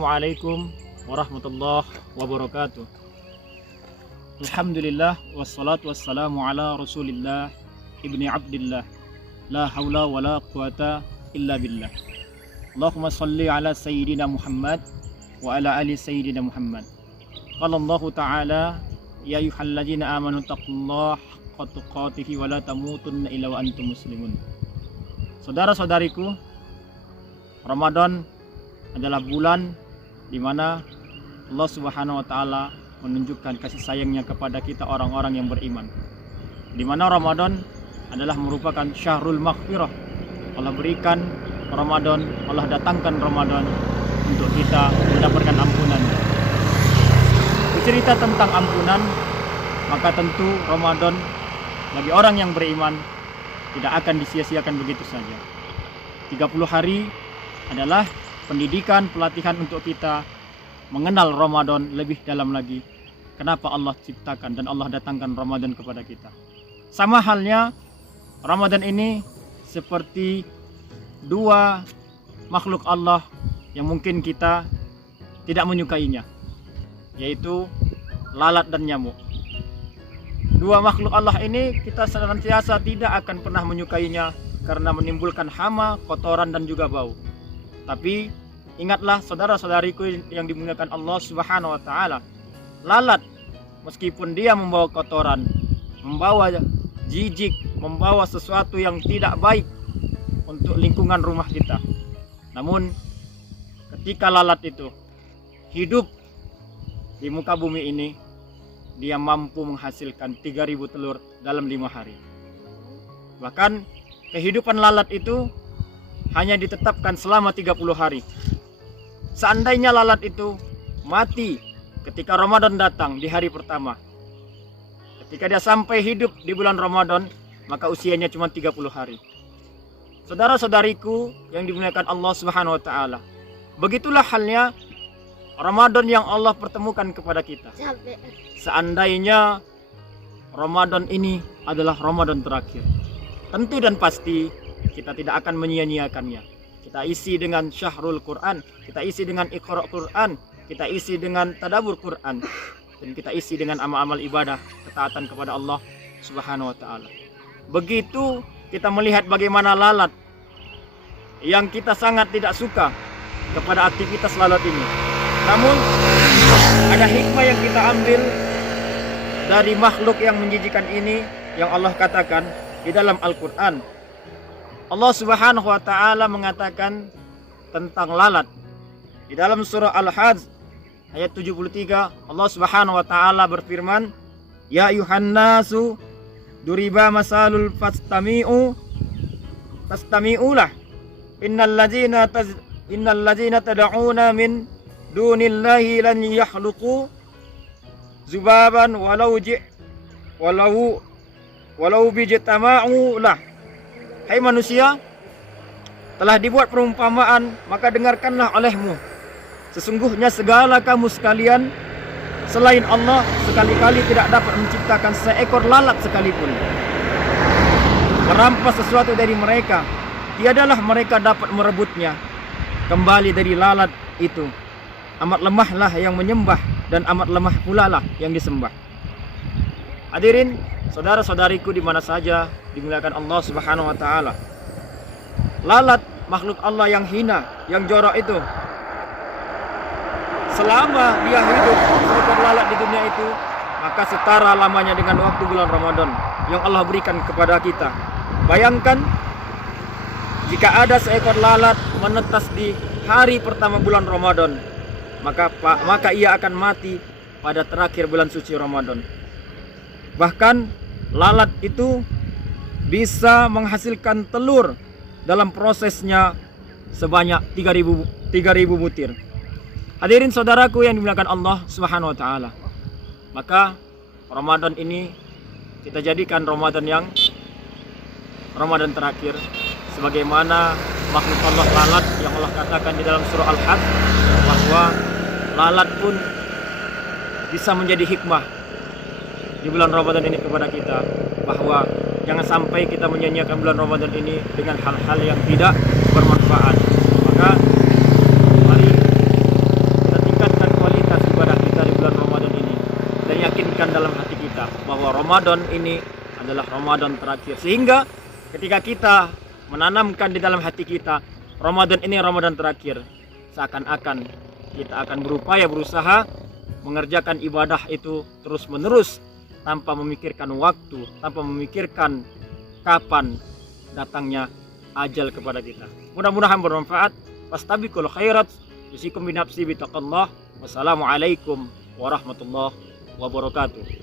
Assalamualaikum warahmatullahi wabarakatuh. Alhamdulillah wassalatu wassalamu ala Rasulillah ibni Abdillah. La haula wala quwata illa billah. Allahumma salli ala sayyidina Muhammad wa ala ali sayyidina Muhammad. Qala Allah Ta'ala, ya ayyuhalladzina amanu taqullaha haqqa tuqatih wa la tamutunna illa wa antum muslimun. Saudara-saudariku, Ramadan adalah bulan di mana Allah Subhanahu wa taala menunjukkan kasih sayangnya kepada kita orang-orang yang beriman. Di mana Ramadan adalah merupakan syahrul maghfirah. Allah berikan Ramadan, Allah datangkan Ramadan untuk kita mendapatkan ampunan. Bercerita tentang ampunan, maka tentu Ramadan bagi orang yang beriman tidak akan disia-siakan begitu saja. 30 hari adalah pendidikan, pelatihan untuk kita mengenal Ramadan lebih dalam lagi. Kenapa Allah ciptakan dan Allah datangkan Ramadan kepada kita. Sama halnya Ramadan ini seperti dua makhluk Allah yang mungkin kita tidak menyukainya, yaitu lalat dan nyamuk. Dua makhluk Allah ini kita senantiasa tidak akan pernah menyukainya karena menimbulkan hama, kotoran dan juga bau. Tapi ingatlah saudara-saudariku yang dimuliakan Allah Subhanahu wa taala, lalat meskipun dia membawa kotoran, membawa jijik, membawa sesuatu yang tidak baik untuk lingkungan rumah kita. Namun ketika lalat itu hidup di muka bumi ini, dia mampu menghasilkan 3000 telur dalam 5 hari. Bahkan kehidupan lalat itu hanya ditetapkan selama 30 hari. Seandainya lalat itu mati ketika Ramadan datang di hari pertama, ketika dia sampai hidup di bulan Ramadan, maka usianya cuma 30 hari. Saudara-saudariku yang dimuliakan Allah Subhanahu wa taala, begitulah halnya Ramadan yang Allah pertemukan kepada kita. Seandainya Ramadan ini adalah Ramadan terakhir, tentu dan pasti kita tidak akan menyia-nyiakannya. Kita isi dengan syahrul Quran, kita isi dengan Iqra Quran, kita isi dengan tadabbur Quran, dan kita isi dengan amal-amal ibadah ketaatan kepada Allah Subhanahu wa taala. Begitu kita melihat bagaimana lalat yang kita sangat tidak suka kepada aktivitas lalat ini. Namun ada hikmah yang kita ambil dari makhluk yang menjijikan ini yang Allah katakan di dalam Al-Quran. Allah Subhanahu wa taala mengatakan tentang lalat di dalam surah Al-Hajj ayat 73. Allah Subhanahu wa taala berfirman, ya ayuhan nasu duriba masalul fastami'ulah innal ladzina tad'una min dunillahi lan yakhluqu zubaban walau bijtama'u lah. Hai manusia, telah dibuat perumpamaan, maka dengarkanlah olehmu. Sesungguhnya segala kamu sekalian selain Allah sekali-kali tidak dapat menciptakan seekor lalat sekalipun. Merampas sesuatu dari mereka, tiadalah mereka dapat merebutnya kembali dari lalat itu. Amat lemahlah yang menyembah dan amat lemah pula lah yang disembah. Hadirin, saudara-saudariku di mana saja dimuliakan Allah Subhanahu wa taala. Lalat makhluk Allah yang hina, yang jorok itu, selama dia hidup seekor lalat di dunia itu, maka setara lamanya dengan waktu bulan Ramadan yang Allah berikan kepada kita. Bayangkan jika ada seekor lalat menetas di hari pertama bulan Ramadan, maka ia akan mati pada terakhir bulan suci Ramadan. Bahkan lalat itu bisa menghasilkan telur dalam prosesnya sebanyak 3000 butir. Hadirin saudaraku yang dimuliakan Allah Subhanahu wa taala. Maka Ramadan ini kita jadikan Ramadan terakhir, sebagaimana makhluk Allah lalat yang Allah katakan di dalam surah Al-Hajj bahwa lalat pun bisa menjadi hikmah di bulan Ramadan ini kepada kita, bahwa jangan sampai kita menyanyiakan bulan Ramadan ini dengan hal-hal yang tidak bermanfaat. Maka mari Ramadan ini adalah Ramadan terakhir. Sehingga ketika kita menanamkan di dalam hati kita Ramadan ini Ramadan terakhir, seakan-akan kita akan berusaha mengerjakan ibadah itu terus menerus tanpa memikirkan waktu, tanpa memikirkan kapan datangnya ajal kepada kita. Mudah-mudahan bermanfaat. Fastabiqul khairat. Yusikum binafsi bitaqallah. Wassalamualaikum warahmatullahi wabarakatuh.